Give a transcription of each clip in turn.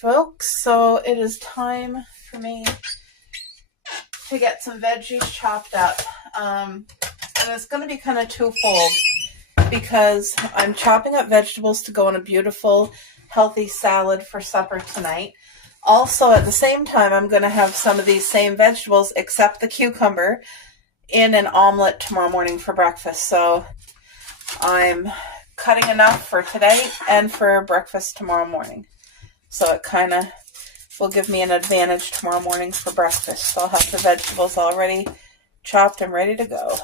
folks, so it is time for me to get some veggies chopped up. And it's going to be kind of twofold because I'm chopping up vegetables to go in a beautiful, healthy salad for supper tonight. Also, at the same time, I'm going to have some of these same vegetables, except the cucumber, in an omelet tomorrow morning for breakfast. So I'm cutting enough for today and for breakfast tomorrow morning. So it kind of will give me an advantage tomorrow morning for breakfast. So I'll have the vegetables already chopped and ready to go.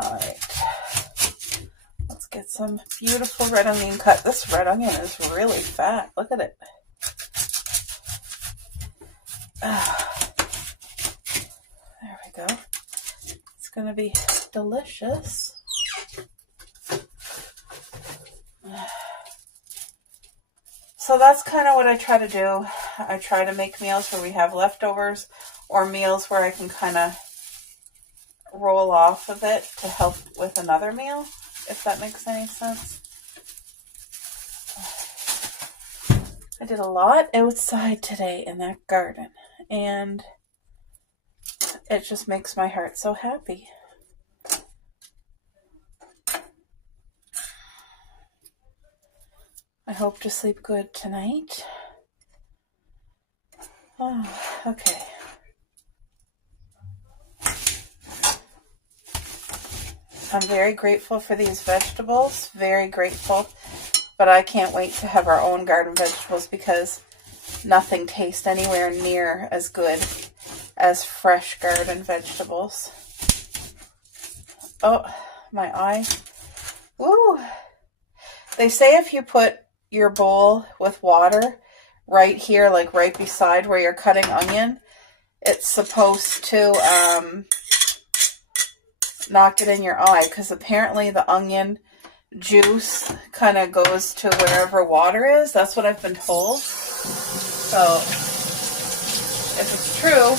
All right. Let's get some beautiful red onion cut. This red onion is really fat. Look at it. There we go. It's going to be delicious. So that's kind of what I try to do. I try to make meals where we have leftovers or meals where I can kind of roll off of it to help with another meal, if that makes any sense. I did a lot outside today in that garden, and it just makes my heart so happy. I hope to sleep good tonight. Oh, okay. I'm very grateful for these vegetables. Very grateful. But I can't wait to have our own garden vegetables because nothing tastes anywhere near as good as fresh garden vegetables. Oh, my eye. Woo! They say if you put your bowl with water right here, like right beside where you're cutting onion, it's supposed to not get in your eye, because apparently the onion juice kind of goes to wherever water is. That's what I've been told. So if it's true,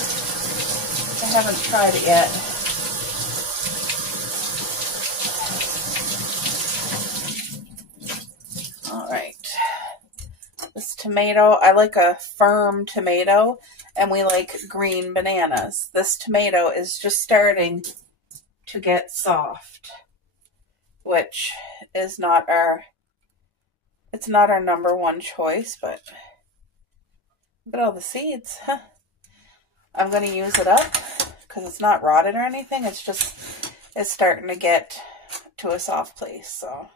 I haven't tried it yet. All right. This tomato, I like a firm tomato, and we like green bananas. This tomato is just starting to get soft, which is not our number one choice, but look at all the seeds. Huh? I'm going to use it up because it's not rotted or anything. It's starting to get to a soft place, so.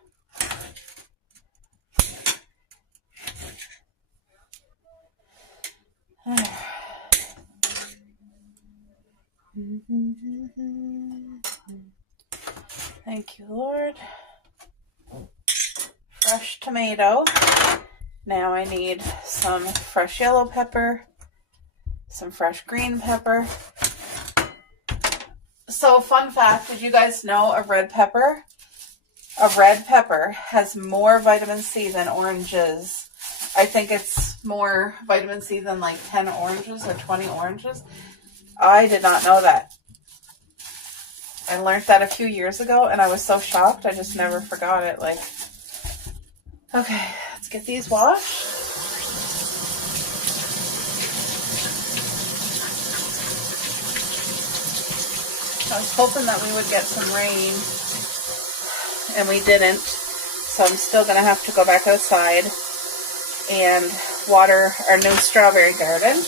Thank you, Lord. Fresh tomato. Now I need some fresh yellow pepper, some fresh green pepper. So, fun fact, did you guys know a red pepper has more vitamin C than oranges? I think it's more vitamin C than like 10 oranges or 20 oranges. I did not know that. I learned that a few years ago, and I was so shocked. I just never forgot it. Like, okay, let's get these washed. I was hoping that we would get some rain, and we didn't. So I'm still going to have to go back outside and water our new strawberry garden.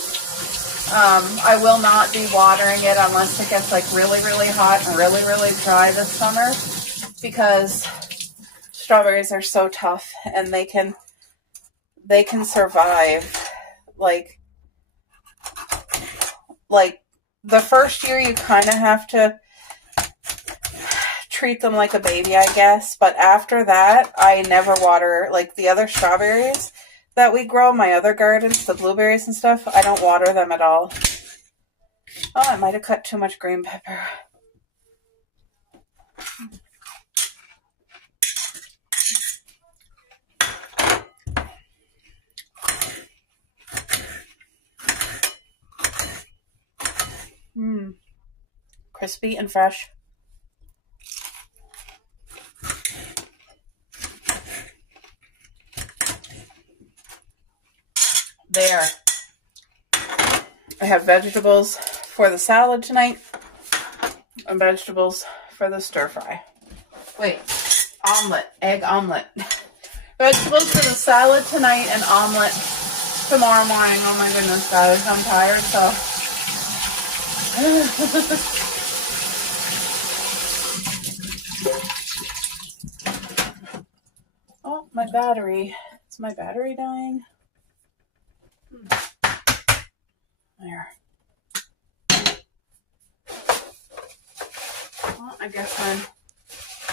I will not be watering it unless it gets like really, really hot and really, really dry this summer, because strawberries are so tough and they can survive. Like the first year you kind of have to treat them like a baby, I guess. But after that, I never water, like the other strawberries that we grow, my other gardens, the blueberries and stuff, I don't water them at all. Oh, I might have cut too much green pepper. Crispy and fresh. There. I have vegetables for the salad tonight and vegetables for the stir fry. Wait, omelet, egg omelet. Vegetables for the salad tonight and omelet tomorrow morning. Oh my goodness, guys, I'm tired, so. Oh, my battery. Is my battery dying? There. Well, I guess I'm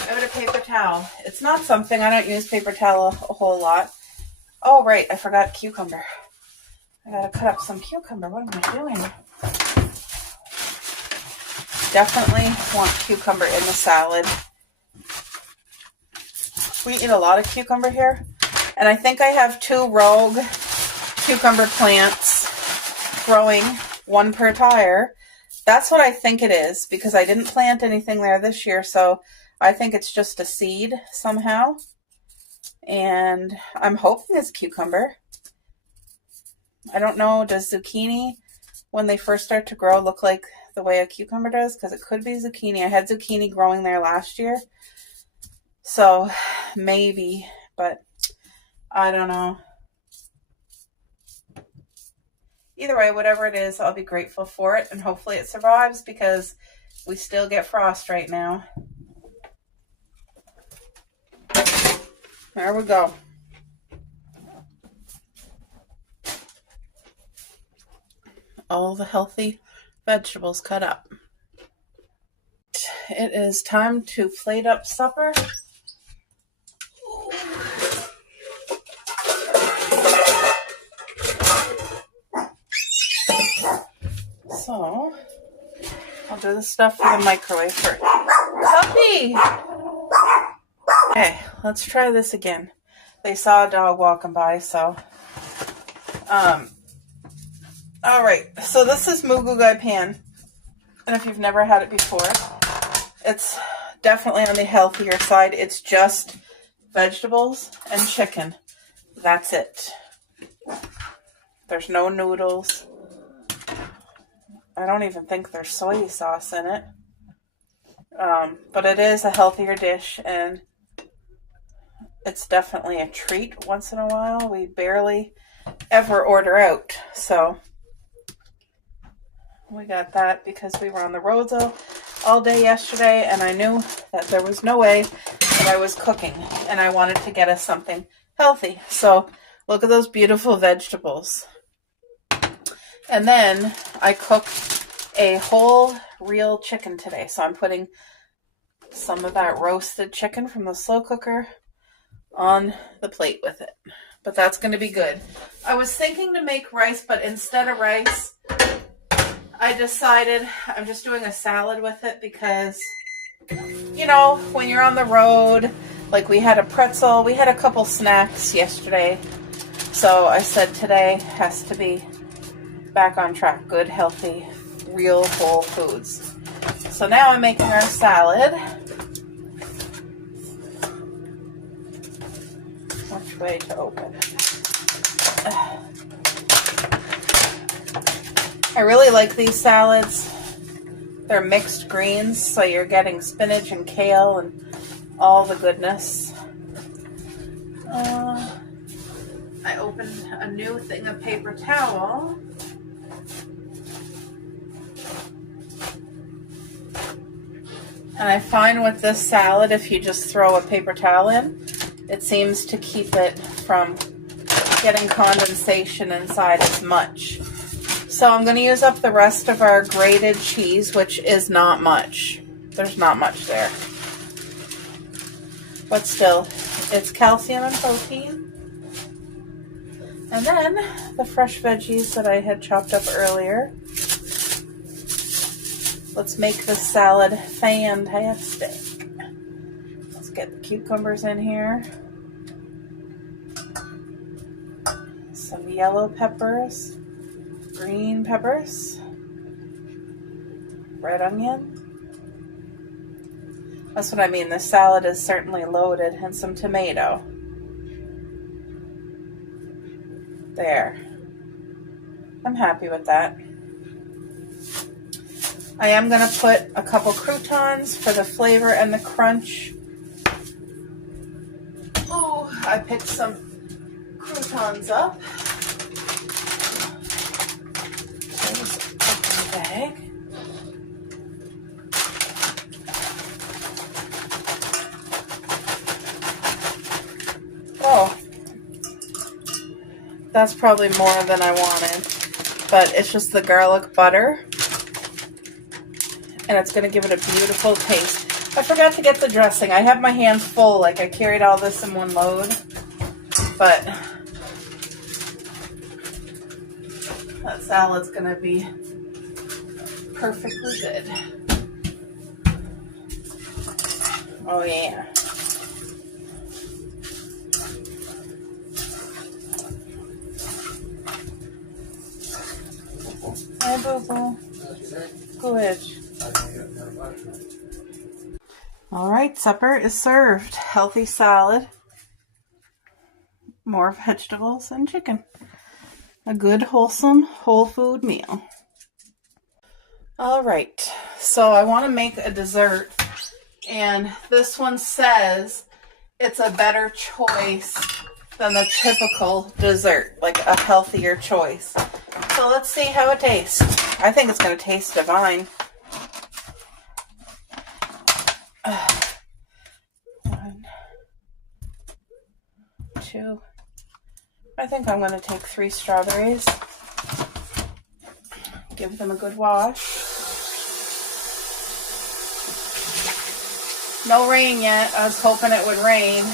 out of paper towel. It's not something, I don't use paper towel a whole lot. Oh, right, I forgot cucumber. I gotta cut up some cucumber. What am I doing? Definitely want cucumber in the salad. We eat a lot of cucumber here. And I think I have 2 rogue cucumber plants growing, 1 per tire. That's what I think it is, because I didn't plant anything there this year, so I think it's just a seed somehow. And I'm hoping it's cucumber. I don't know, does zucchini, when they first start to grow, look like the way a cucumber does? Because it could be zucchini. I had zucchini growing there last year. So maybe, but I don't know. Either way, whatever it is, I'll be grateful for it, and hopefully it survives, because we still get frost right now. There we go. All the healthy vegetables cut up. It is time to plate up supper. So, I'll do the stuff for the microwave first. Puppy! Okay, let's try this again. They saw a dog walking by, so. Alright, so this is Moo Gai Pan. And if you've never had it before, it's definitely on the healthier side. It's just vegetables and chicken. That's it. There's no noodles. I don't even think there's soy sauce in it. But it is a healthier dish, and it's definitely a treat once in a while. We barely ever order out, so we got that because we were on the roads all day yesterday, and I knew that there was no way that I was cooking, and I wanted to get us something healthy. So look at those beautiful vegetables. And then I cooked a whole real chicken today. So I'm putting some of that roasted chicken from the slow cooker on the plate with it. But that's going to be good. I was thinking to make rice, but instead of rice, I decided I'm just doing a salad with it because, you know, when you're on the road, like we had a pretzel, we had a couple snacks yesterday. So I said today has to be back on track. Good, healthy, real whole foods. So now I'm making our salad. Which way to open? I really like these salads. They're mixed greens, so you're getting spinach and kale and all the goodness. I opened a new thing of paper towel. And I find with this salad, if you just throw a paper towel in, it seems to keep it from getting condensation inside as much. So I'm going to use up the rest of our grated cheese, which is not much. There's not much there. But still, it's calcium and protein. And then the fresh veggies that I had chopped up earlier. Let's make this salad fantastic. Let's get the cucumbers in here. Some yellow peppers, green peppers, red onion. That's what I mean. This salad is certainly loaded, and some tomato. There. I'm happy with that. I am going to put a couple croutons for the flavor and the crunch. Oh, I picked some croutons up. There's a bag. Oh, that's probably more than I wanted, but it's just the garlic butter, and it's going to give it a beautiful taste. I forgot to get the dressing. I have my hands full, like I carried all this in one load, but that salad's going to be perfectly good. Oh yeah. Hi, boo-boo. Good. All right, supper is served. Healthy salad, more vegetables, and chicken. A good, wholesome, whole food meal. All right, so I want to make a dessert, and this one says it's a better choice than the typical dessert, like a healthier choice. So let's see how it tastes. I think it's going to taste divine. 1, 2. I think I'm going to take 3 strawberries. Give them a good wash. No rain yet. I was hoping it would rain.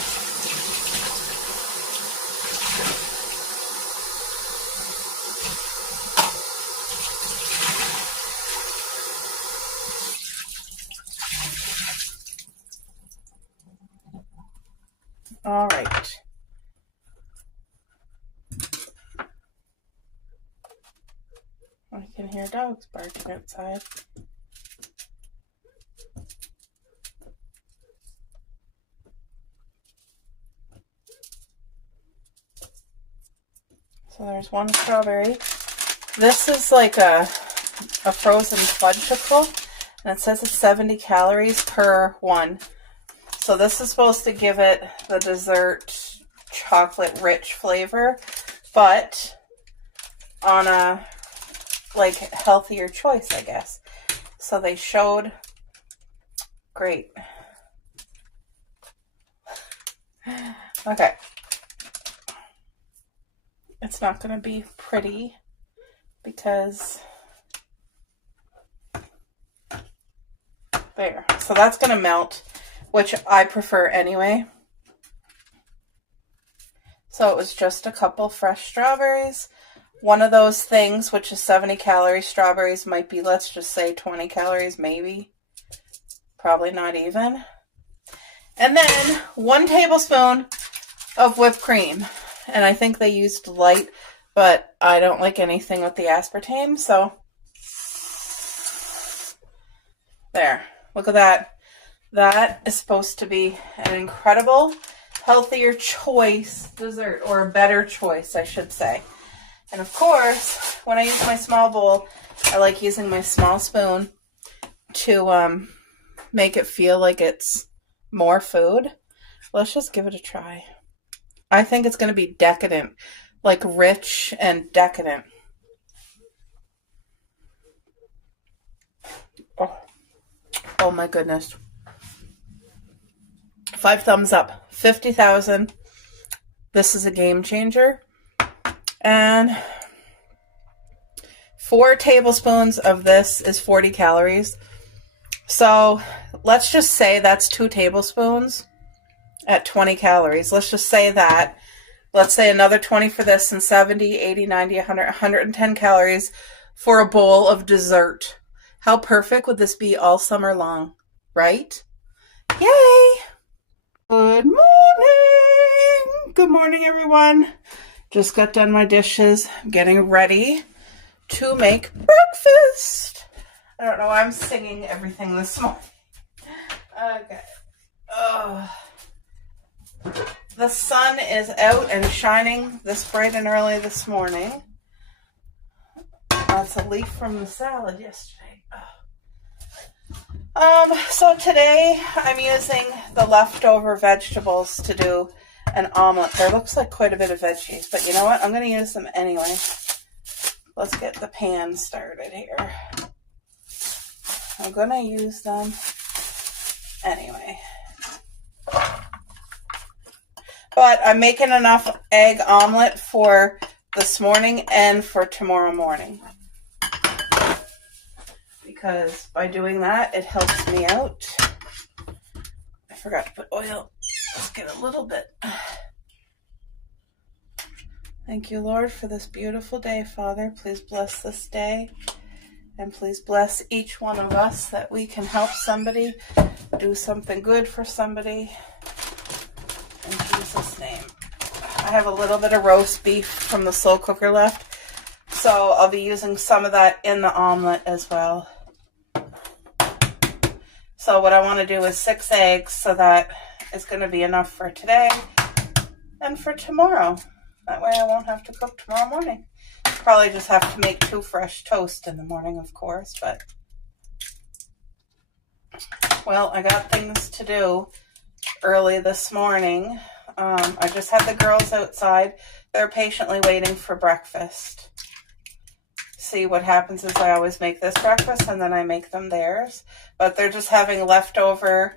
All right. I can hear dogs barking outside. So there's 1 strawberry. This is like a frozen fudgicle, and it says it's 70 calories per one. So this is supposed to give it the dessert chocolate rich flavor, but on a like healthier choice, I guess. So they showed, great. Okay. It's not going to be pretty because there. So that's going to melt, which I prefer anyway. So it was just a couple fresh strawberries. One of those things, which is 70 calories, strawberries might be, let's just say 20 calories, maybe. Probably not even. And then 1 tablespoon of whipped cream. And I think they used light, but I don't like anything with the aspartame, so there. Look at that. That is supposed to be an incredible, healthier choice dessert, or a better choice, I should say. And of course, when I use my small bowl, I like using my small spoon to make it feel like it's more food. Let's just give it a try. I think it's going to be decadent, like rich and decadent. Oh my goodness. 5 thumbs up. 50,000. This is a game changer. And 4 tablespoons of this is 40 calories. So let's just say that's 2 tablespoons at 20 calories. Let's just say that. Let's say another 20 for this, and 70, 80, 90, 100, 110 calories for a bowl of dessert. How perfect would this be all summer long, right? Yay! Good morning! Good morning, everyone. Just got done my dishes, getting ready to make breakfast. I don't know why I'm singing everything this morning. Okay. The sun is out and shining this bright and early this morning. That's a leaf from the salad yesterday. So today I'm using the leftover vegetables to do an omelet. There looks like quite a bit of veggies, but you know what? I'm going to use them anyway. Let's get the pan started here. I'm going to use them anyway. But I'm making enough egg omelet for this morning and for tomorrow morning. Because by doing that, it helps me out. I forgot to put oil. Let's get a little bit. Thank you, Lord, for this beautiful day, Father. Please bless this day. And please bless each one of us that we can help somebody, do something good for somebody. In Jesus' name. I have a little bit of roast beef from the slow cooker left. So I'll be using some of that in the omelet as well. So what I want to do is 6 eggs so that it's going to be enough for today and for tomorrow. That way I won't have to cook tomorrow morning. Probably just have to make 2 fresh toast in the morning, of course, but well, I got things to do early this morning. I just had the girls outside. They're patiently waiting for breakfast. See, what happens is I always make this breakfast and then I make them theirs. But they're just having leftover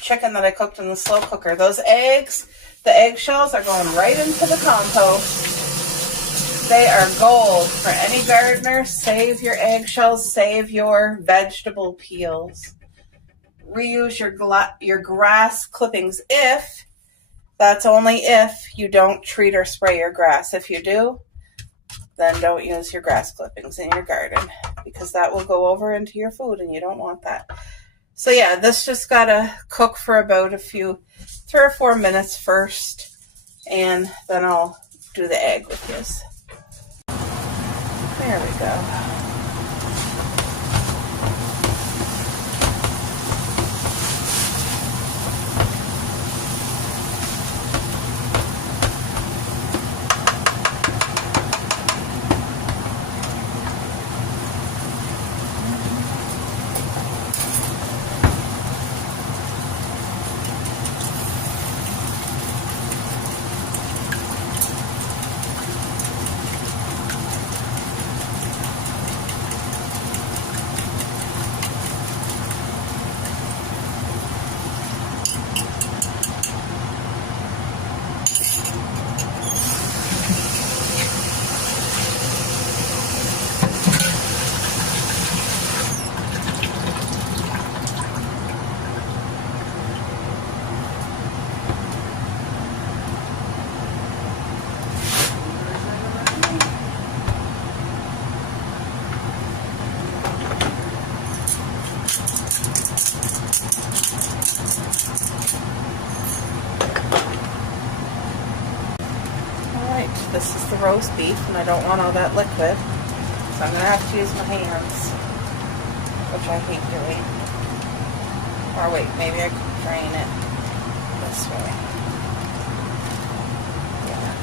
chicken that I cooked in the slow cooker. Those eggs, the eggshells are going right into the compost. They are gold for any gardener. Save your eggshells, save your vegetable peels. Reuse your grass clippings if, that's only if you don't treat or spray your grass. If you do, then don't use your grass clippings in your garden because that will go over into your food and you don't want that. So yeah, this just gotta cook for about 3 or 4 minutes first, and then I'll do the egg with this. There we go. This is the roast beef, and I don't want all that liquid, so I'm going to have to use my hands, which I hate doing. Or wait, maybe I could drain it this way. Yeah.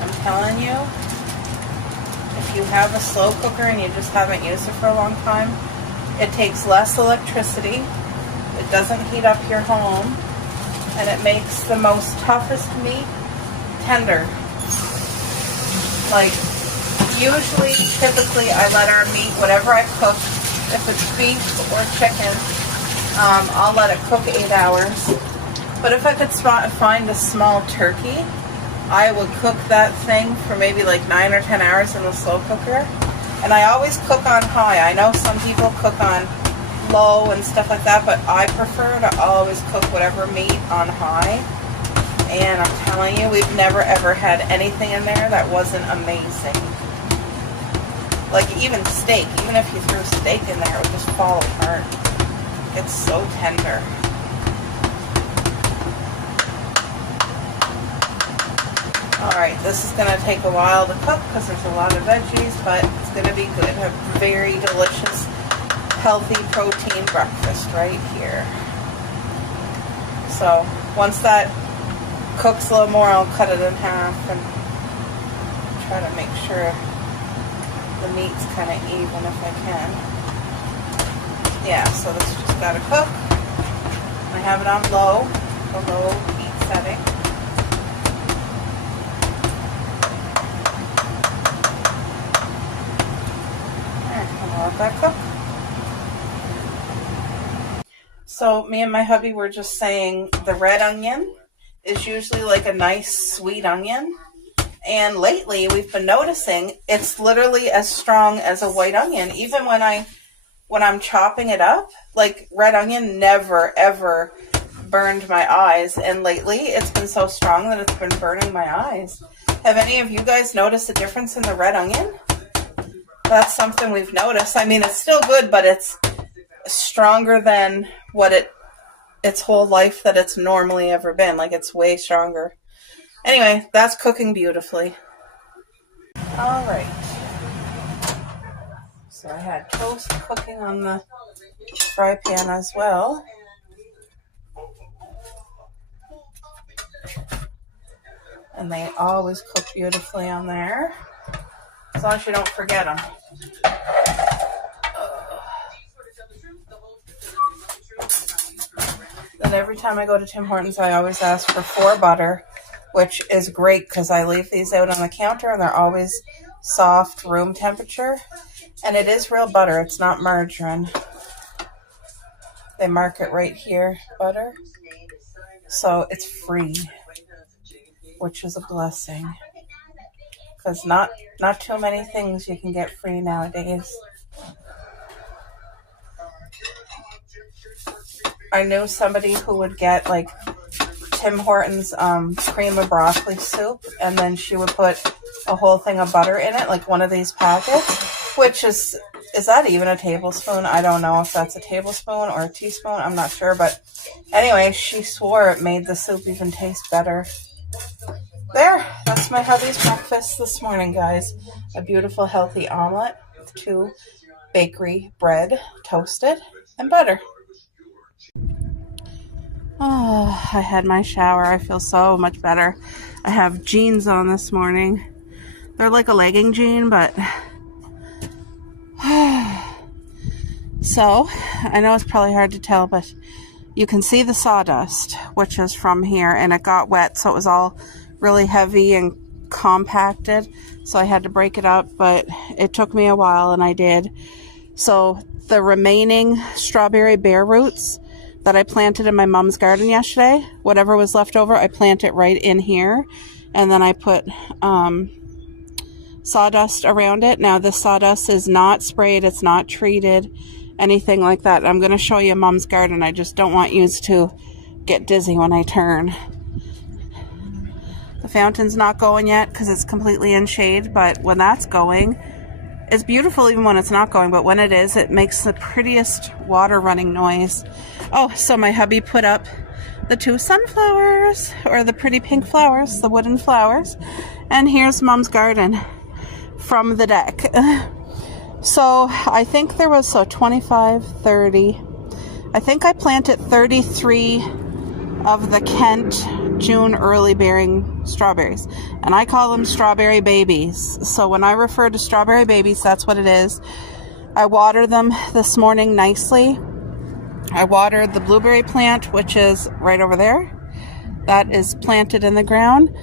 I'm telling you, if you have a slow cooker and you just haven't used it for a long time, it takes less electricity, it doesn't heat up your home, and it makes the most toughest meat tender. Like, usually, typically, I let our meat, whatever I cook, if it's beef or chicken, I'll let it cook 8 hours. But if I could find a small turkey, I would cook that thing for maybe like 9 or 10 hours in the slow cooker. And I always cook on high. I know some people cook on low and stuff like that, but I prefer to always cook whatever meat on high. And I'm telling you, we've never ever had anything in there that wasn't amazing. Like even steak, even if you threw steak in there, it would just fall apart. It's so tender. Alright, this is going to take a while to cook because there's a lot of veggies, but it's going to be good. A very delicious healthy protein breakfast right here. So once that cooks a little more, I'll cut it in half and try to make sure the meat's kind of even if I can. Yeah, so this just got to cook. I have it on low, the low heat setting. Alright, I'll let that cook. So me and my hubby were just saying the red onion is usually like a nice sweet onion. And lately we've been noticing it's literally as strong as a white onion. Even when I'm chopping it up, like red onion never ever burned my eyes. And lately it's been so strong that it's been burning my eyes. Have any of you guys noticed a difference in the red onion? That's something we've noticed. I mean, it's still good, but it's stronger than what its whole life that it's normally ever been. Like, it's way stronger. Anyway, that's cooking beautifully. All right. So I had toast cooking on the fry pan as well. And they always cook beautifully on there, as long as you don't forget them. Then every time I go to Tim Hortons, I always ask for 4 butter, which is great because I leave these out on the counter and they're always soft, room temperature. And it is real butter. It's not margarine. They mark it right here, butter. So it's free, which is a blessing. Because not too many things you can get free nowadays. I knew somebody who would get like Tim Hortons cream of broccoli soup, and then she would put a whole thing of butter in it, like one of these packets, which is that even a tablespoon? I don't know if that's a tablespoon or a teaspoon. I'm not sure, but anyway, she swore it made the soup even taste better. There, that's my hubby's breakfast this morning, guys. A beautiful, healthy omelet with 2 bakery bread, toasted, and butter. Oh, I had my shower. I feel so much better. I have jeans on this morning. They're like a legging jean, but... So, I know it's probably hard to tell, but you can see the sawdust, which is from here, and it got wet, so it was all really heavy and compacted. So I had to break it up, but it took me a while, and I did. So the remaining strawberry bare roots that I planted in my mom's garden yesterday, whatever was left over, I plant it right in here. And then I put sawdust around it. Now this sawdust is not sprayed, it's not treated, anything like that. I'm going to show you mom's garden. I just don't want you to get dizzy when I turn. The fountain's not going yet because it's completely in shade, but when that's going, it's beautiful even when it's not going, but when it is, it makes the prettiest water running noise. Oh, so my hubby put up the 2 sunflowers, or the pretty pink flowers, the wooden flowers. And here's mom's garden from the deck. So I think there was 25, 30. I think I planted 33 of the Kent June early bearing strawberries, and I call them strawberry babies. So when I refer to strawberry babies, that's what it is. I watered them this morning nicely. I watered the blueberry plant, which is right over there. That is planted in the ground.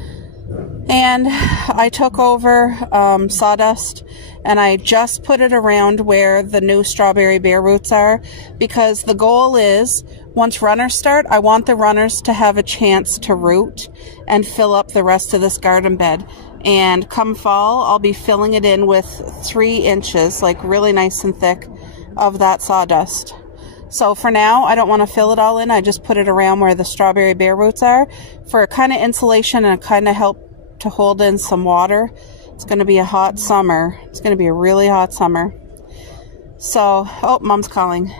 And I took over sawdust, and I just put it around where the new strawberry bare roots are, because the goal is, once runners start, I want the runners to have a chance to root and fill up the rest of this garden bed. And come fall, I'll be filling it in with 3 inches, like really nice and thick, of that sawdust. So for now, I don't want to fill it all in. I just put it around where the strawberry bare roots are for a kind of insulation and kind of help to hold in some water. It's going to be a hot summer. It's going to be a really hot summer. So, oh, mom's calling.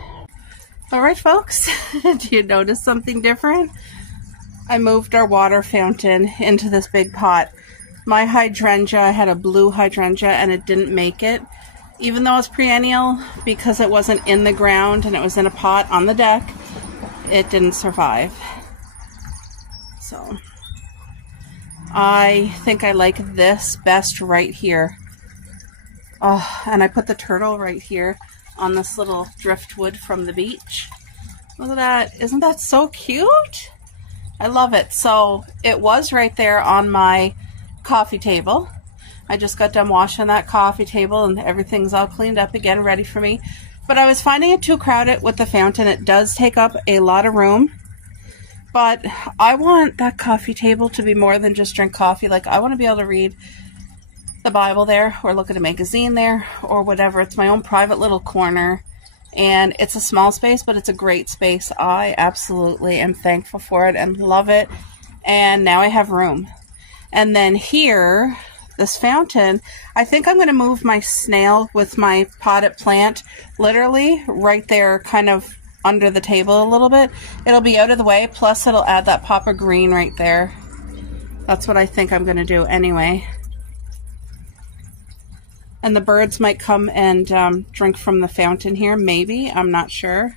All right, folks, do you notice something different? I moved our water fountain into this big pot. My hydrangea, I had a blue hydrangea and it didn't make it. even though it's perennial, because it wasn't in the ground and it was in a pot on the deck, it didn't survive. So I think I like this best right here. Oh, and I put the turtle right here on this little driftwood from the beach. Look at that. Isn't that so cute? I love it. So it was right there on my coffee table. I just got done washing that coffee table and everything's all cleaned up again, ready for me. But I was finding it too crowded with the fountain. It does take up a lot of room. But I want that coffee table to be more than just drink coffee. Like, I want to be able to read the Bible there, or look at a magazine there, or whatever. It's my own private little corner, and it's a small space, but it's a great space. I absolutely am thankful for it and love it, and now I have room. And then here, this fountain, I think I'm going to move my snail with my potted plant literally right there, kind of under the table a little bit. It'll be out of the way, plus it'll add that pop of green right there. That's what I think I'm going to do anyway. And the birds might come and drink from the fountain here, maybe. I'm not sure.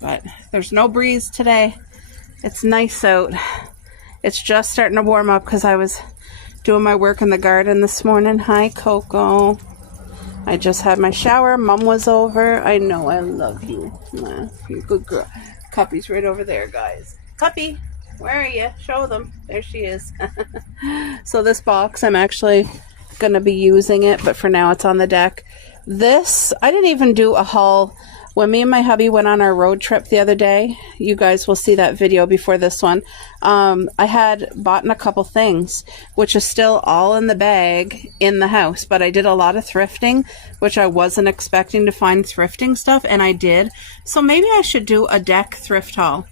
But there's no breeze today. It's nice out. It's just starting to warm up because I was doing my work in the garden this morning. Hi, Coco. I just had my shower. Mom was over. I know, I love you. You're a good girl. Cuppy's right over there, guys. Cuppy, where are you? Show them. There she is. So this box, I'm actually going to be using it, but for now it's on the deck. This, I didn't even do a haul when me and my hubby went on our road trip the other day. You guys will see that video before this one. I had bought a couple things, which is still all in the bag in the house, but I did a lot of thrifting, which I wasn't expecting to find thrifting stuff, and I did. So maybe I should do a deck thrift haul.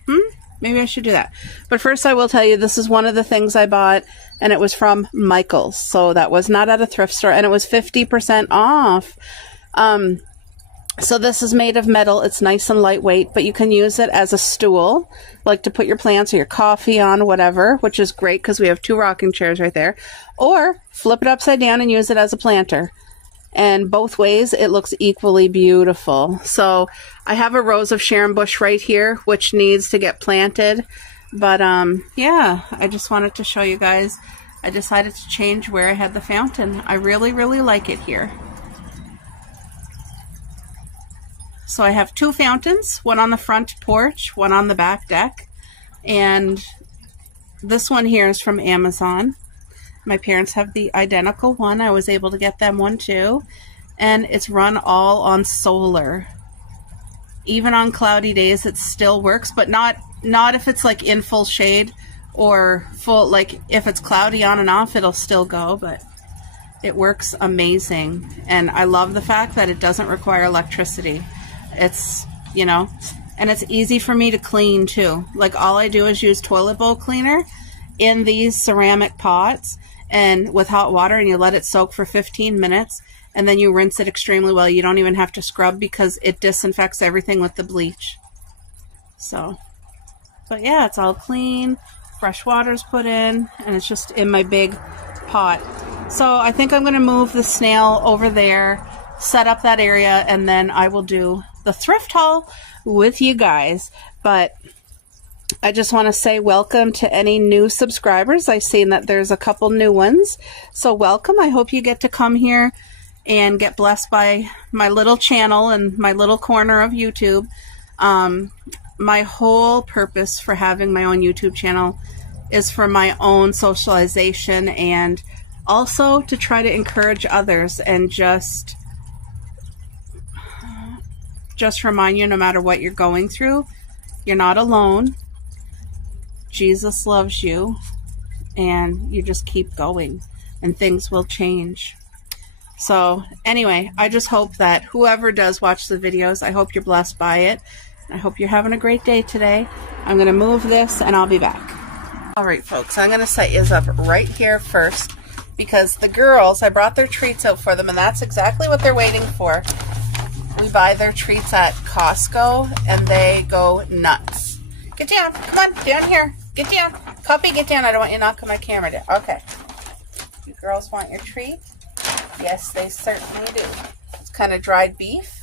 Maybe I should do that. But first I will tell you, this is one of the things I bought, and it was from Michael's. So that was not at a thrift store, and it was 50% off. So this is made of metal. It's nice and lightweight, but you can use it as a stool, like to put your plants or your coffee on, whatever, which is great because we have 2 rocking chairs right there. Or flip it upside down and use it as a planter. And both ways, it looks equally beautiful. So I have a rose of Sharon bush right here, which needs to get planted. But yeah, I just wanted to show you guys. I decided to change where I had the fountain. I really, really like it here. So I have 2 fountains, one on the front porch, one on the back deck. And this one here is from Amazon. My parents have the identical one. I was able to get them one too. And it's run all on solar. Even on cloudy days, it still works, but not if it's like in full shade or full, like if it's cloudy on and off, it'll still go, but it works amazing. And I love the fact that it doesn't require electricity. It's, you know, and it's easy for me to clean too. Like all I do is use toilet bowl cleaner in these ceramic pots and with hot water, and you let it soak for 15 minutes and then you rinse it extremely well. You don't even have to scrub because it disinfects everything with the bleach. So, but yeah, it's all clean. Fresh water's put in and it's just in my big pot. So I think I'm going to move the snail over there, set up that area, and then I will do the thrift haul with you guys. But I just want to say welcome to any new subscribers. I've seen that there's a couple new ones. So welcome. I hope you get to come here and get blessed by my little channel and my little corner of YouTube. My whole purpose for having my own YouTube channel is for my own socialization and also to try to encourage others and just remind you, no matter what you're going through, you're not alone. Jesus loves you, and you just keep going, and things will change. So anyway, I just hope that whoever does watch the videos, I hope you're blessed by it. I hope you're having a great day today. I'm going to move this, and I'll be back. All right, folks, I'm going to set Iz up right here first because the girls, I brought their treats out for them, and that's exactly what they're waiting for. We buy their treats at Costco, and they go nuts. Get down. Come on, down here. Get down. Cuppy, get down. I don't want you knocking my camera down. Okay. You girls want your treat? Yes, they certainly do. It's kind of dried beef.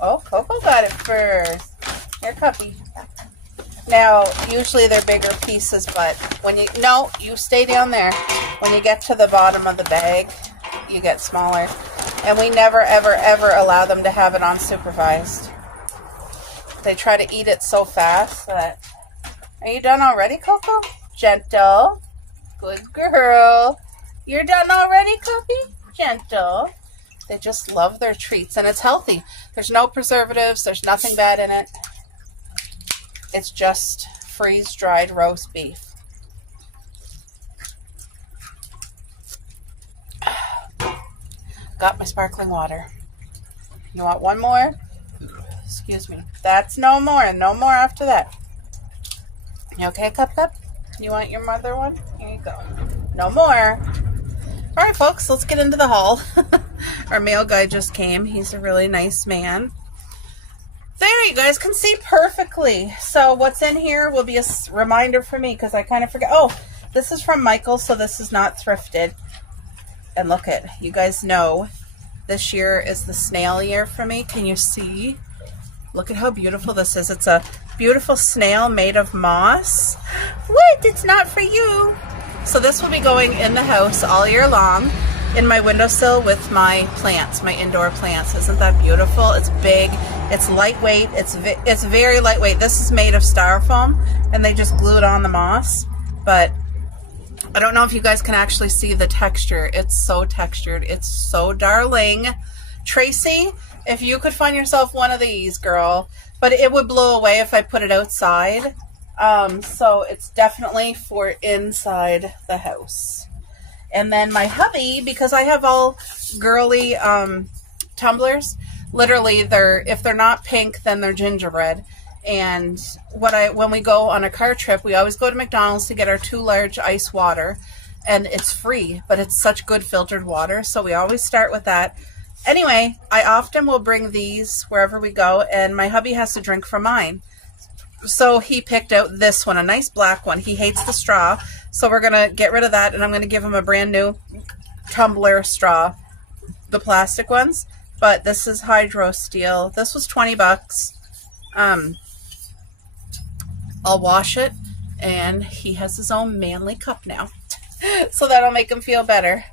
Oh, Coco got it first. Here, Cuppy. Now, usually they're bigger pieces, but when you, no, you stay down there. When you get to the bottom of the bag, you get smaller. And we never, ever, ever allow them to have it unsupervised. They try to eat it so fast that... Are you done already, Coco? Gentle. Good girl. You're done already, Cuppy? Gentle. They just love their treats, and it's healthy. There's no preservatives. There's nothing bad in it. It's just freeze-dried roast beef. Got my sparkling water. You want one more? Excuse me. That's no more. No more after that. You okay, Cup? You want your mother one? Here you go. No more. All right, folks, let's get into the haul. Our mail guy just came. He's a really nice man. There, you guys can see perfectly. So what's in here will be a reminder for me because I kind of forget. Oh, this is from Michael, so this is not thrifted. And look at, you guys know this year is the snail year for me. Can you see? Look at how beautiful this is. It's a beautiful snail made of moss. What? It's not for you. So this will be going in the house all year long in my windowsill with my plants, my indoor plants. Isn't that beautiful? It's big. It's lightweight. It's very lightweight. This is made of styrofoam, and they just glue it on the moss. But I don't know if you guys can actually see the texture. It's so textured. It's so darling. Tracy, if you could find yourself one of these, girl. But it would blow away if I put it outside. So it's definitely for inside the house. And then my hubby, because I have all girly tumblers, literally if they're not pink, then they're gingerbread. And when we go on a car trip, we always go to McDonald's to get our 2 large ice water, and it's free, but it's such good filtered water, so we always start with that. Anyway, I often will bring these wherever we go, and my hubby has to drink from mine. So he picked out this one, a nice black one. He hates the straw, so we're going to get rid of that, and I'm going to give him a brand new tumbler straw, the plastic ones. But this is hydro steel. This was 20 bucks. I'll wash it, and he has his own manly cup now. So that'll make him feel better.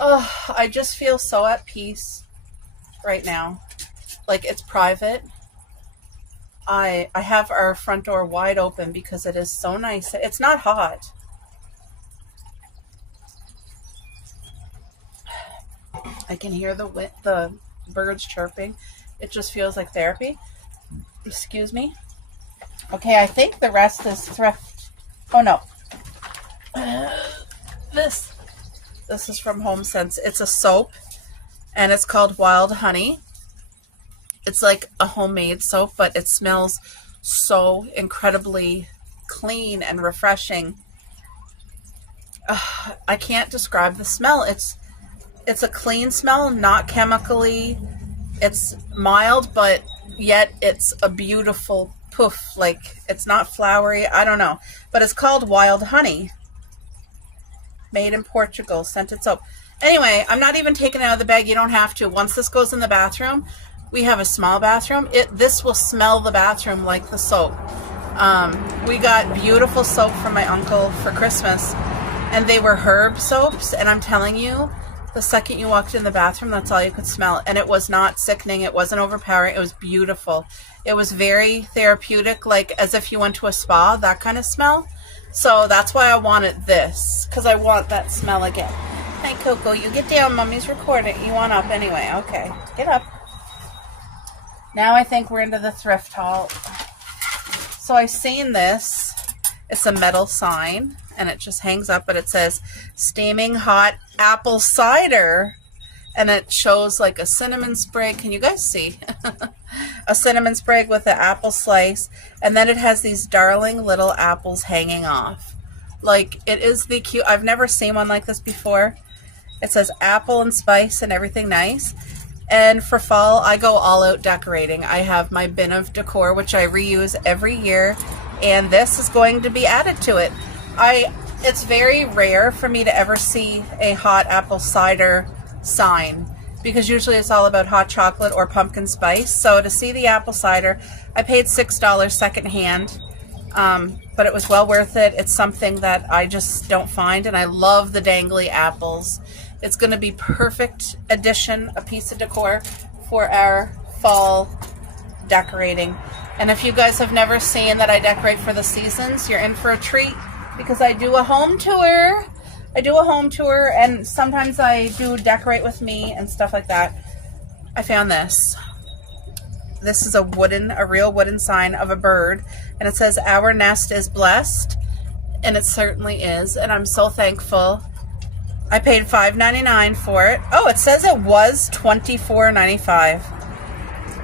Oh, I just feel so at peace right now. Like, it's private. I have our front door wide open because it is so nice. It's not hot. I can hear the birds chirping. It just feels like therapy. Excuse me. Okay, I think the rest is thrift. Oh, no. This is from HomeSense. It's a soap, and it's called Wild Honey. It's like a homemade soap, but it smells so incredibly clean and refreshing. I can't describe the smell. It's a clean smell, not chemically. It's mild, but yet it's a beautiful poof. Like, it's not flowery. I don't know. But it's called Wild Honey. Made in Portugal. Scented soap. Anyway, I'm not even taking it out of the bag. You don't have to. Once this goes in the bathroom, we have a small bathroom. This will smell the bathroom like the soap. We got beautiful soap from my uncle for Christmas, and they were herb soaps, and I'm telling you, the second you walked in the bathroom, that's all you could smell. And it was not sickening. It wasn't overpowering. It was beautiful. It was very therapeutic, like as if you went to a spa, that kind of smell. So that's why I wanted this, because I want that smell again. Hi, Coco. You get down. Mommy's recording. You want up anyway. Okay. Get up. Now I think we're into the thrift haul. So I've seen this. It's a metal sign, and it just hangs up, but it says steaming hot apple cider, and it shows like a cinnamon sprig. Can you guys see? A cinnamon sprig with an apple slice, and then it has these darling little apples hanging off. Like, it is the cute. I've never seen one like this before. It says apple and spice and everything nice. And for fall, I go all out decorating. I have my bin of decor, which I reuse every year, and this is going to be added to it. It's very rare for me to ever see a hot apple cider sign, because usually it's all about hot chocolate or pumpkin spice. So to see the apple cider, I paid $6 secondhand, but it was well worth it. It's something that I just don't find, and I love the dangly apples. It's going to be perfect addition, a piece of decor for our fall decorating. And if you guys have never seen that I decorate for the seasons, you're in for a treat, because I do a home tour. And sometimes I do decorate with me and stuff like that. I found this. This is a real wooden sign of a bird, and it says, "Our nest is blessed," and it certainly is, and I'm so thankful. I paid $5.99 for it. Oh, it says it was $24.95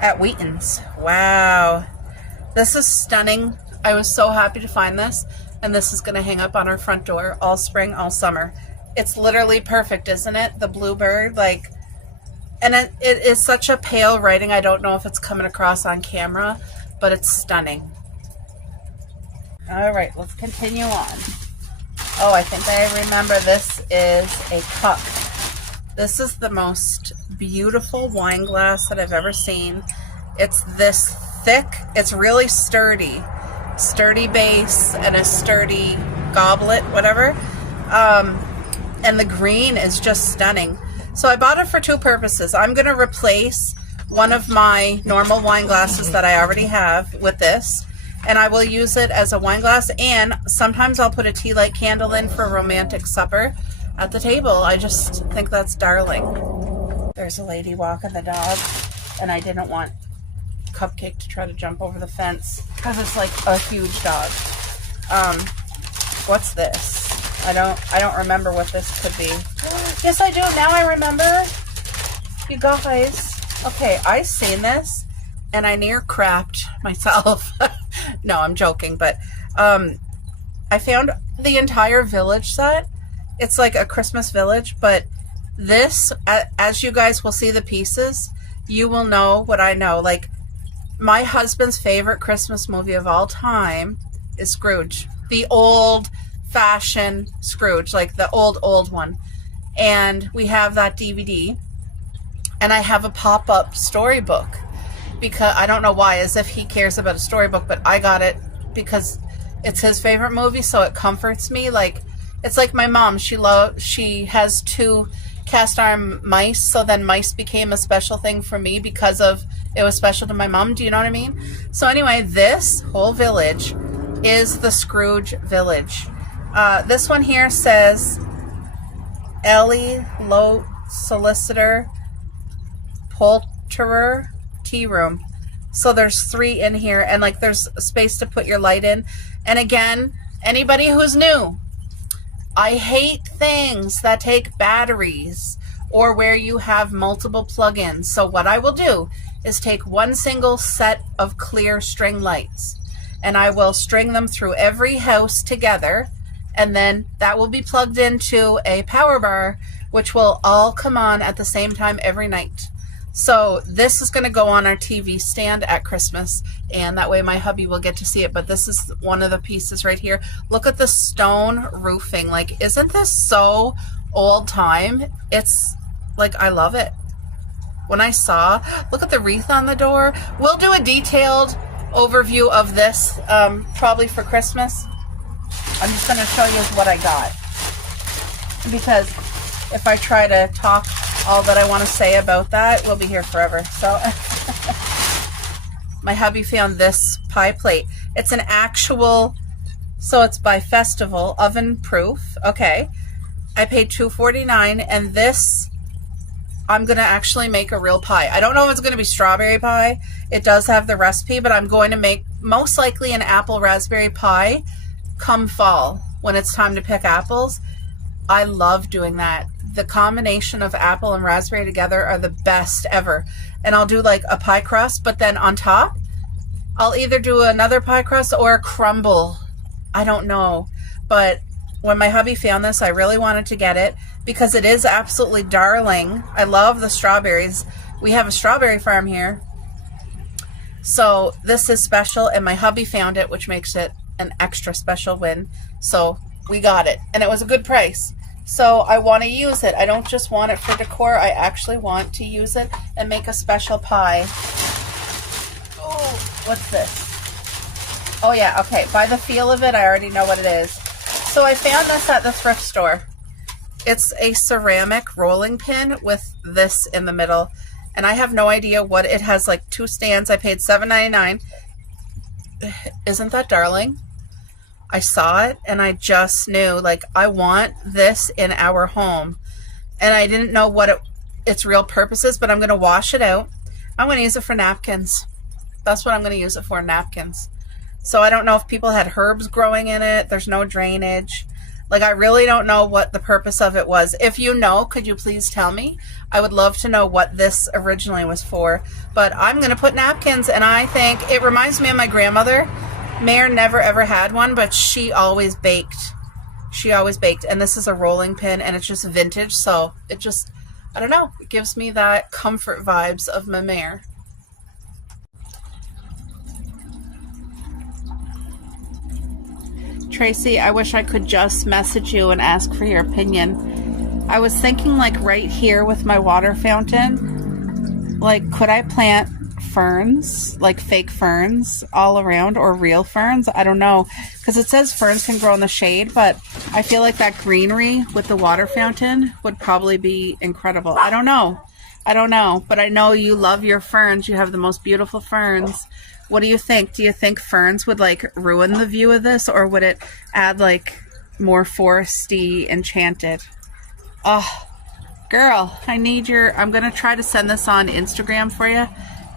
at Wheaton's. Wow. This is stunning. I was so happy to find this, and this is going to hang up on our front door all spring, all summer. It's literally perfect, isn't it? The bluebird, like, and it is such a pale writing. I don't know if it's coming across on camera, but it's stunning. All right, let's continue on. Oh, I think I remember, this is a cup. This is the most beautiful wine glass that I've ever seen. It's this thick, it's really sturdy base and a sturdy goblet, whatever. And the green is just stunning. So I bought it for two purposes. I'm going to replace one of my normal wine glasses that I already have with this, and I will use it as a wine glass, and sometimes I'll put a tea light candle in for a romantic supper at the table. I just think that's darling. There's a lady walking the dog, and I didn't want Cupcake to try to jump over the fence because it's like a huge dog. What's this? I don't remember what this could be. Yes, I do. Now I remember. You guys. Okay, I seen this and I near crapped myself. No, I'm joking, but I found the entire village set. It's like a Christmas village, but this, as you guys will see the pieces, you will know what I know. Like, my husband's favorite Christmas movie of all time is Scrooge. The old-fashioned Scrooge, like the old one. And we have that DVD. And I have a pop-up storybook. Because, I don't know why, as if he cares about a storybook, but I got it because it's his favorite movie, so it comforts me. Like, it's like my mom. She has 2 cast iron mice, so then mice became a special thing for me because of it was special to my mom. Do you know what I mean? So anyway, this whole village is the Scrooge village. This one here says Ellie Lote Solicitor Poulterer Tea Room. So there's 3 in here, and like there's a space to put your light in. And again, anybody who's new, I hate things that take batteries or where you have multiple plug-ins. So what I will do is take one single set of clear string lights, and I will string them through every house together, and then that will be plugged into a power bar, which will all come on at the same time every night. So this is going to go on our TV stand at Christmas, and that way my hubby will get to see it. But this is one of the pieces right here. Look at the stone roofing. Like, isn't this so old time? It's like, I love it. When I saw, look at the wreath on the door. We'll do a detailed overview of this probably for Christmas. I'm just going to show you what I got, because if I try to talk all that I want to say about that, we'll be here forever. So my hubby found this pie plate. It's an actual, so it's by Festival, oven proof. Okay, I paid $2.49, and this, I'm going to actually make a real pie. I don't know if it's going to be strawberry pie. It does have the recipe, but I'm going to make most likely an apple raspberry pie come fall when it's time to pick apples. I love doing that. The combination of apple and raspberry together are the best ever. And I'll do like a pie crust, but then on top, I'll either do another pie crust or a crumble. I don't know. But when my hubby found this, I really wanted to get it because it is absolutely darling. I love the strawberries. We have a strawberry farm here. So this is special, and my hubby found it, which makes it an extra special win. So we got it, and it was a good price. So I want to use it. I don't just want it for decor. I actually want to use it and make a special pie. Oh, what's this? Oh yeah, okay. By the feel of it, I already know what it is. So I found this at the thrift store. It's a ceramic rolling pin with this in the middle. And I have no idea what it has, like 2 stands. I paid $7.99. Isn't that darling? I saw it and I just knew, like, I want this in our home. And I didn't know what its real purpose is, but I'm going to wash it out. I'm going to use it for napkins. That's what I'm going to use it for, napkins. So I don't know if people had herbs growing in it. There's no drainage. Like, I really don't know what the purpose of it was. If you know, could you please tell me? I would love to know what this originally was for. But I'm going to put napkins, and I think it reminds me of my grandmother. Mare never ever had one, but she always baked. She always baked. And this is a rolling pin, and it's just vintage. So it just, I don't know. It gives me that comfort vibes of my mare. Tracy, I wish I could just message you and ask for your opinion. I was thinking, like, right here with my water fountain, like, could I plant ferns, like fake ferns all around, or real ferns? I don't know, because it says ferns can grow in the shade, but I feel like that greenery with the water fountain would probably be incredible. I don't know, but I know you love your ferns. You have the most beautiful ferns. What do you think? Do you think ferns would, like, ruin the view of this, or would it add, like, more foresty, enchanted? Oh, girl, I need your, I'm going to try to send this on Instagram for you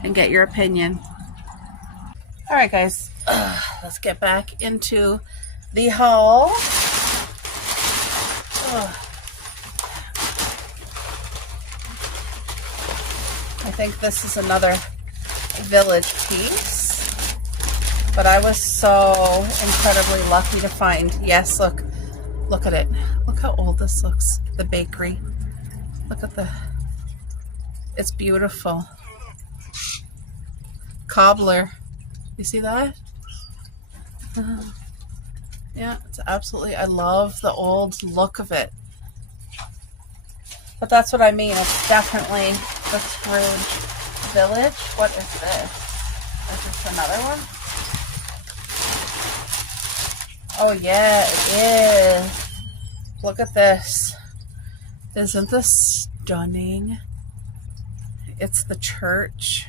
and get your opinion. All right, guys, let's get back into the haul. I think this is another village piece, but I was so incredibly lucky to find. Yes, look at it. Look how old this looks. The bakery. Look at it's beautiful. Cobbler. You see that? Yeah, it's absolutely, I love the old look of it. But that's what I mean. It's definitely the Scrooge Village. What is this? Is this another one? Oh yeah, it is. Look at this. Isn't this stunning? It's the church.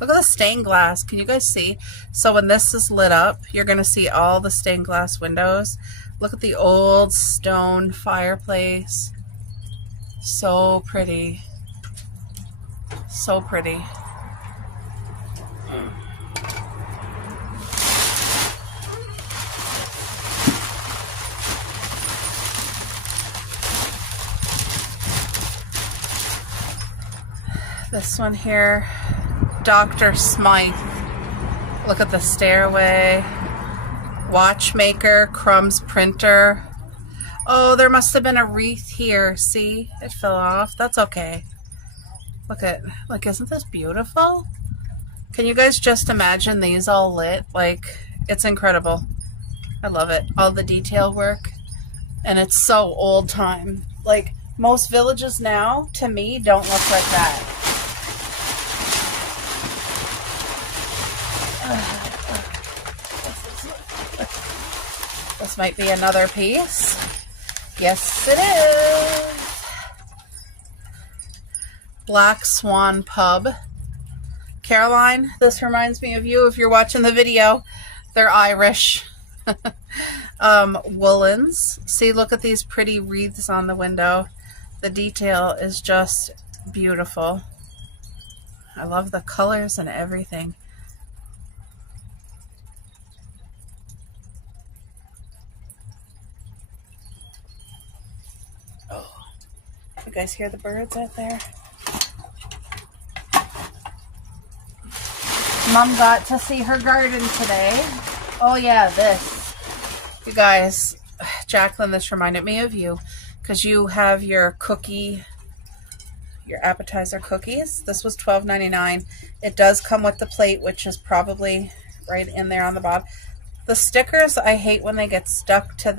Look at the stained glass. Can you guys see? So when this is lit up, you're going to see all the stained glass windows. Look at the old stone fireplace. So pretty. So pretty. This one here, Dr. Smythe. Look at the stairway. Watchmaker, Crumbs printer. Oh, there must have been a wreath here. See, it fell off. That's okay. Look at, like, isn't this beautiful? Can you guys just imagine these all lit? Like, it's incredible. I love it. All the detail work. And it's so old time. Like, most villages now, to me, don't look like that. This might be another piece. Yes, it is. Black Swan Pub. Caroline, this reminds me of you if you're watching the video. They're Irish. Woolens. See, look at these pretty wreaths on the window. The detail is just beautiful. I love the colors and everything. You guys hear the birds out there? Mom got to see her garden today. Oh yeah, this. You guys, Jacqueline, this reminded me of you because you have your cookie, your appetizer cookies. This was $12.99. It does come with the plate, which is probably right in there on the bottom. The stickers, I hate when they get stuck to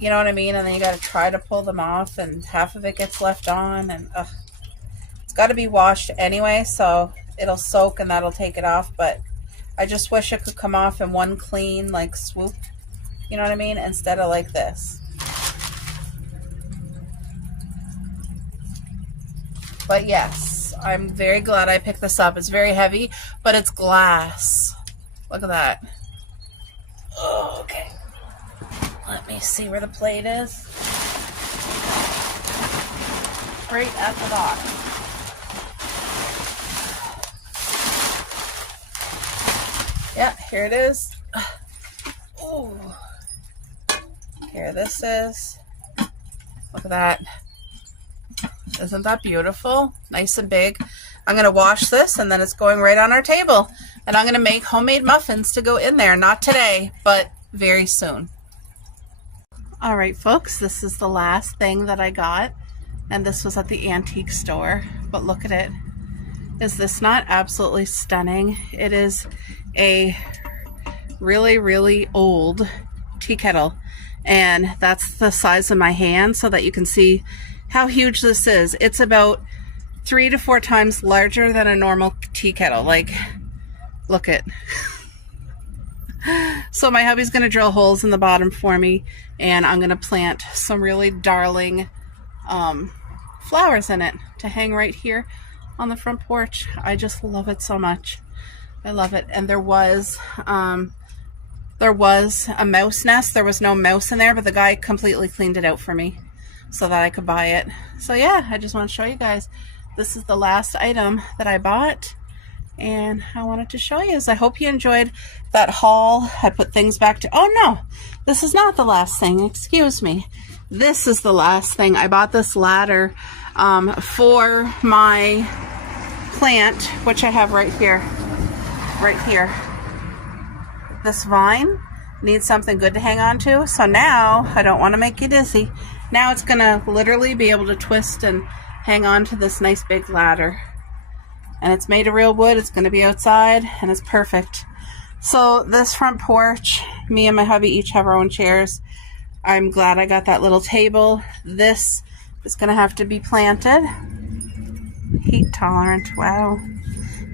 you know what I mean? And then you got to try to pull them off, and half of it gets left on, and it's got to be washed anyway, so it'll soak and that'll take it off. But I just wish it could come off in one clean, like, swoop, you know what I mean? Instead of like this. But yes, I'm very glad I picked this up. It's very heavy, but it's glass. Look at that. Oh, okay. Let me see where the plate is. Right at the bottom. Yeah, here it is. Oh, here this is. Look at that. Isn't that beautiful? Nice and big. I'm going to wash this, and then it's going right on our table. And I'm going to make homemade muffins to go in there. Not today, but very soon. All right, folks, this is the last thing that I got. And this was at the antique store. But look at it. Is this not absolutely stunning? It is a really, really old tea kettle. And that's the size of my hand, so that you can see how huge this is. It's about 3 to 4 times larger than a normal tea kettle. Like, look it. So my hubby's going to drill holes in the bottom for me, and I'm going to plant some really darling flowers in it to hang right here on the front porch. I just love it so much. I love it. And there was a mouse nest. There was no mouse in there, but the guy completely cleaned it out for me so that I could buy it. So yeah, I just want to show you guys. This is the last item that I bought, and I wanted to show you. I hope you enjoyed that haul. I put things back to, oh no, this is not the last thing. Excuse me. This is the last thing. I bought this ladder for my plant, which I have right here. Right here. This vine needs something good to hang on to. So now, I don't want to make you dizzy. Now it's going to literally be able to twist and hang on to this nice big ladder. And it's made of real wood. It's going to be outside, and it's perfect. So this front porch, me and my hubby each have our own chairs. I'm glad I got that little table. This is going to have to be planted. Heat tolerant. Wow.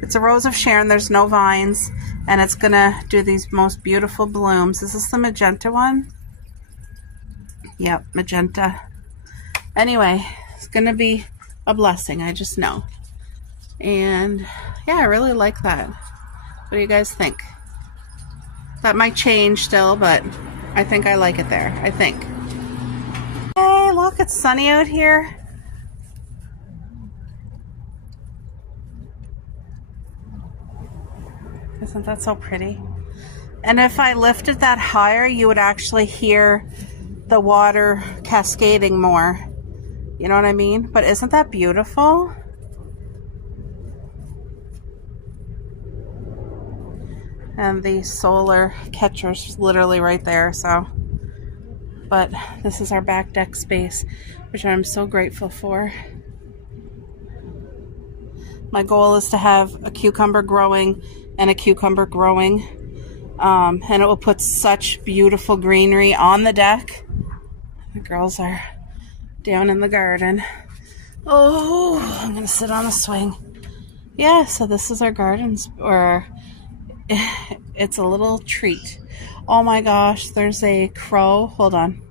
It's a Rose of Sharon. There's no vines. And it's going to do these most beautiful blooms. Is this the magenta one? Yep, magenta. Anyway, it's going to be a blessing. I just know. And yeah, I really like that. What do you guys think? That might change still, but I think I like it there. I think. Hey, look, it's sunny out here. Isn't that so pretty? And if I lifted that higher, you would actually hear the water cascading more. You know what I mean? But isn't that beautiful? And the solar catcher's literally right there, so. But this is our back deck space, which I'm so grateful for. My goal is to have a cucumber growing and a cucumber growing. And it will put such beautiful greenery on the deck. The girls are down in the garden. Oh, I'm going to sit on the swing. Yeah, so this is our gardens, or it's a little treat. Oh my gosh, there's a crow. Hold on.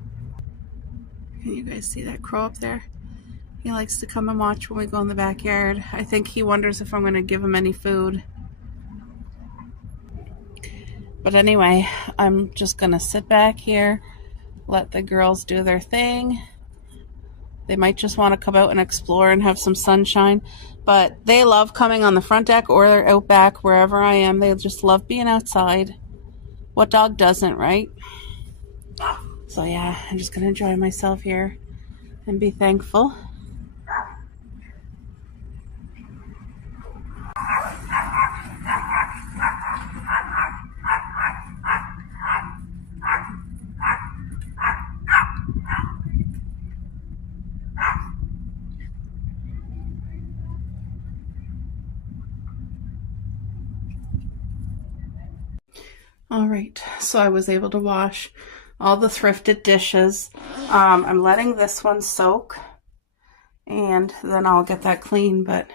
Can you guys see that crow up there? He likes to come and watch when we go in the backyard. I think he wonders if I'm going to give him any food. But anyway, I'm just going to sit back here, let the girls do their thing. They might just want to come out and explore and have some sunshine. But they love coming on the front deck, or they're out back wherever I am. They just love being outside. What dog doesn't, right? So yeah, I'm just going to enjoy myself here and be thankful. All right, so I was able to wash all the thrifted dishes. I'm letting this one soak, and then I'll get that clean, but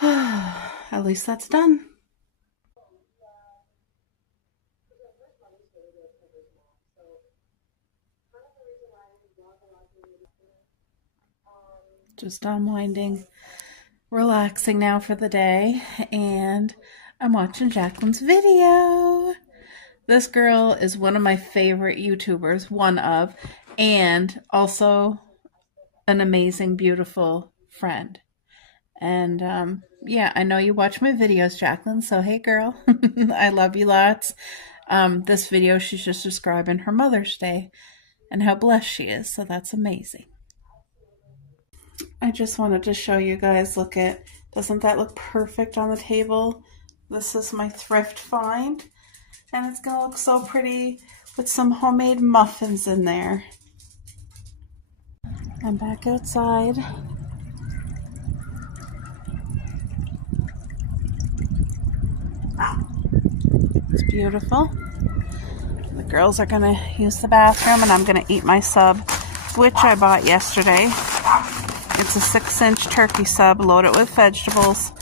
at least that's done. Just unwinding, relaxing now for the day, and I'm watching Jacqueline's video. This girl is one of my favorite YouTubers, and also an amazing, beautiful friend. And yeah, I know you watch my videos, Jacqueline, so hey girl, I love you lots. This video, she's just describing her Mother's Day and how blessed she is, so that's amazing. I just wanted to show you guys, doesn't that look perfect on the table? This is my thrift find, and it's gonna look so pretty with some homemade muffins in there. I'm back outside. It's beautiful. The girls are gonna use the bathroom, and I'm gonna eat my sub, which I bought yesterday. It's a 6-inch turkey sub loaded with vegetables.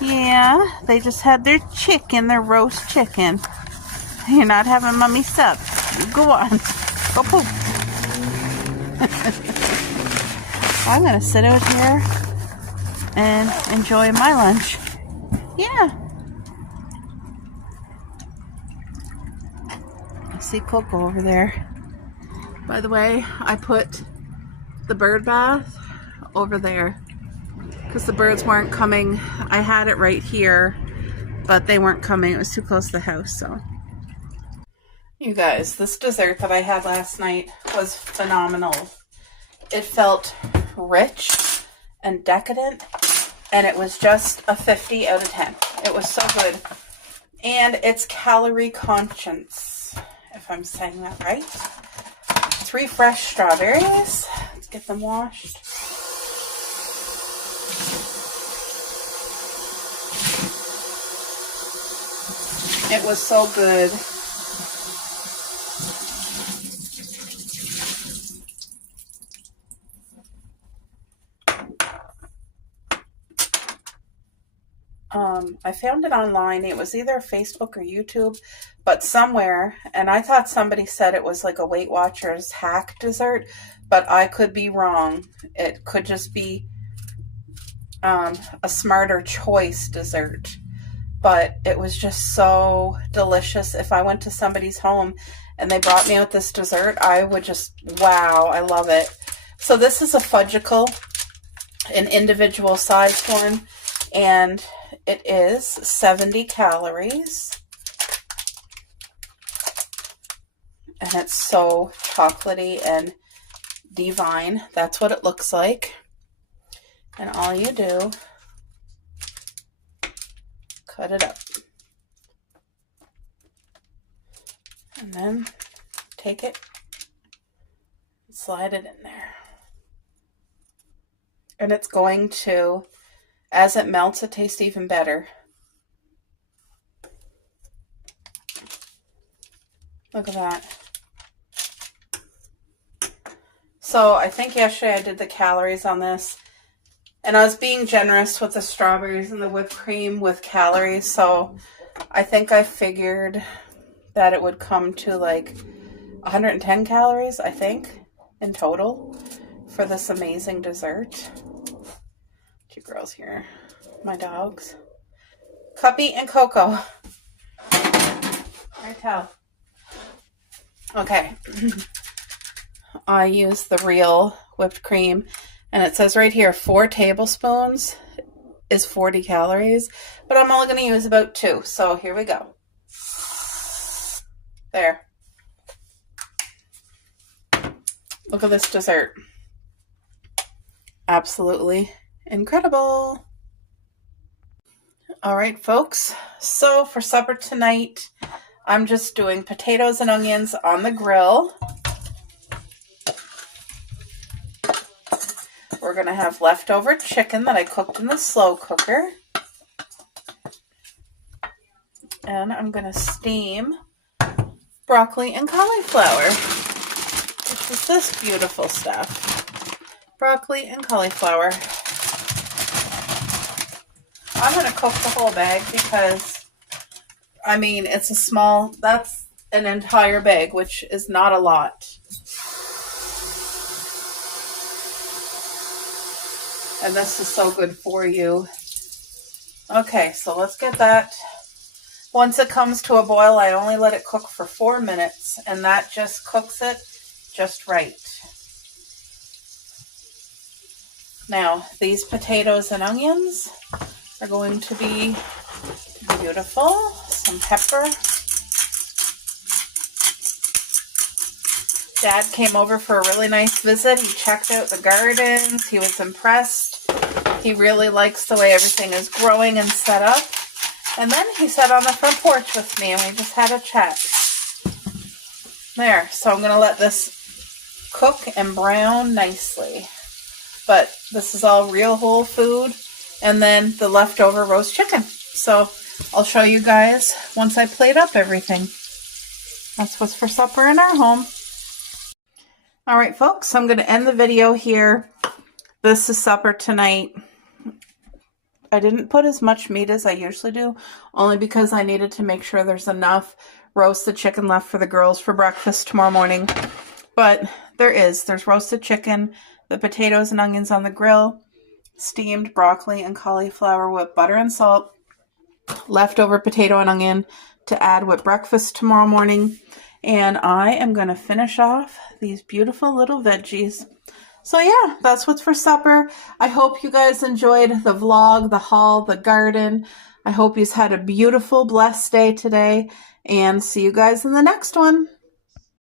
Yeah, they just had their roast chicken. You're not having Mommy's sub. Go on. Go poop. I'm going to sit out here and enjoy my lunch. Yeah. I see Coco over there. By the way, I put the bird bath over there because the birds weren't coming. I had it right here, but they weren't coming. It was too close to the house, so. You guys, this dessert that I had last night was phenomenal. It felt rich and decadent, and it was just a 50 out of 10. It was so good. And it's calorie conscious, if I'm saying that right. 3 fresh strawberries. Let's get them washed. It was so good. I found it online. It was either Facebook or YouTube, but somewhere, and I thought somebody said it was like a Weight Watchers hack dessert, but I could be wrong. It could just be a Smarter Choice dessert, but it was just so delicious. If I went to somebody's home and they brought me out this dessert, I would just, wow, I love it. So this is a fudgicle, an individual sized one, and it is 70 calories. And it's so chocolatey and divine. That's what it looks like. And all you do, cut it up. And then take it and slide it in there. And it's going to, as it melts, it tastes even better. Look at that. So I think yesterday I did the calories on this, and I was being generous with the strawberries and the whipped cream with calories, so I think I figured that it would come to like 110 calories, I think, in total for this amazing dessert. 2 girls here, my dogs. Cuppy and Coco. I tell. Okay. I use the real whipped cream, and it says right here 4 tablespoons is 40 calories, but I'm only going to use about 2, so here we go. There. Look at this dessert. Absolutely incredible. All right, folks. So for supper tonight, I'm just doing potatoes and onions on the grill. We're going to have leftover chicken that I cooked in the slow cooker. And I'm going to steam broccoli and cauliflower. Which is this beautiful stuff. Broccoli and cauliflower. I'm going to cook the whole bag because, I mean, it's a small, that's an entire bag, which is not a lot. And this is so good for you. Okay, so let's get that. Once it comes to a boil, I only let it cook for 4 minutes, and that just cooks it just right. Now, these potatoes and onions are going to be beautiful. Some pepper. Dad came over for a really nice visit. He checked out the gardens. He was impressed. He really likes the way everything is growing and set up. And then he sat on the front porch with me and we just had a chat. There. So I'm going to let this cook and brown nicely. But this is all real whole food. And then the leftover roast chicken. So I'll show you guys once I plate up everything. That's what's for supper in our home. All right, folks, I'm going to end the video here. This is supper tonight. I didn't put as much meat as I usually do, only because I needed to make sure there's enough roasted chicken left for the girls for breakfast tomorrow morning. But there's roasted chicken, the potatoes and onions on the grill, steamed broccoli and cauliflower with butter and salt, leftover potato and onion to add with breakfast tomorrow morning. And I am going to finish off these beautiful little veggies. So yeah, that's what's for supper. I hope you guys enjoyed the vlog, the haul, the garden. I hope you've had a beautiful, blessed day today. And see you guys in the next one.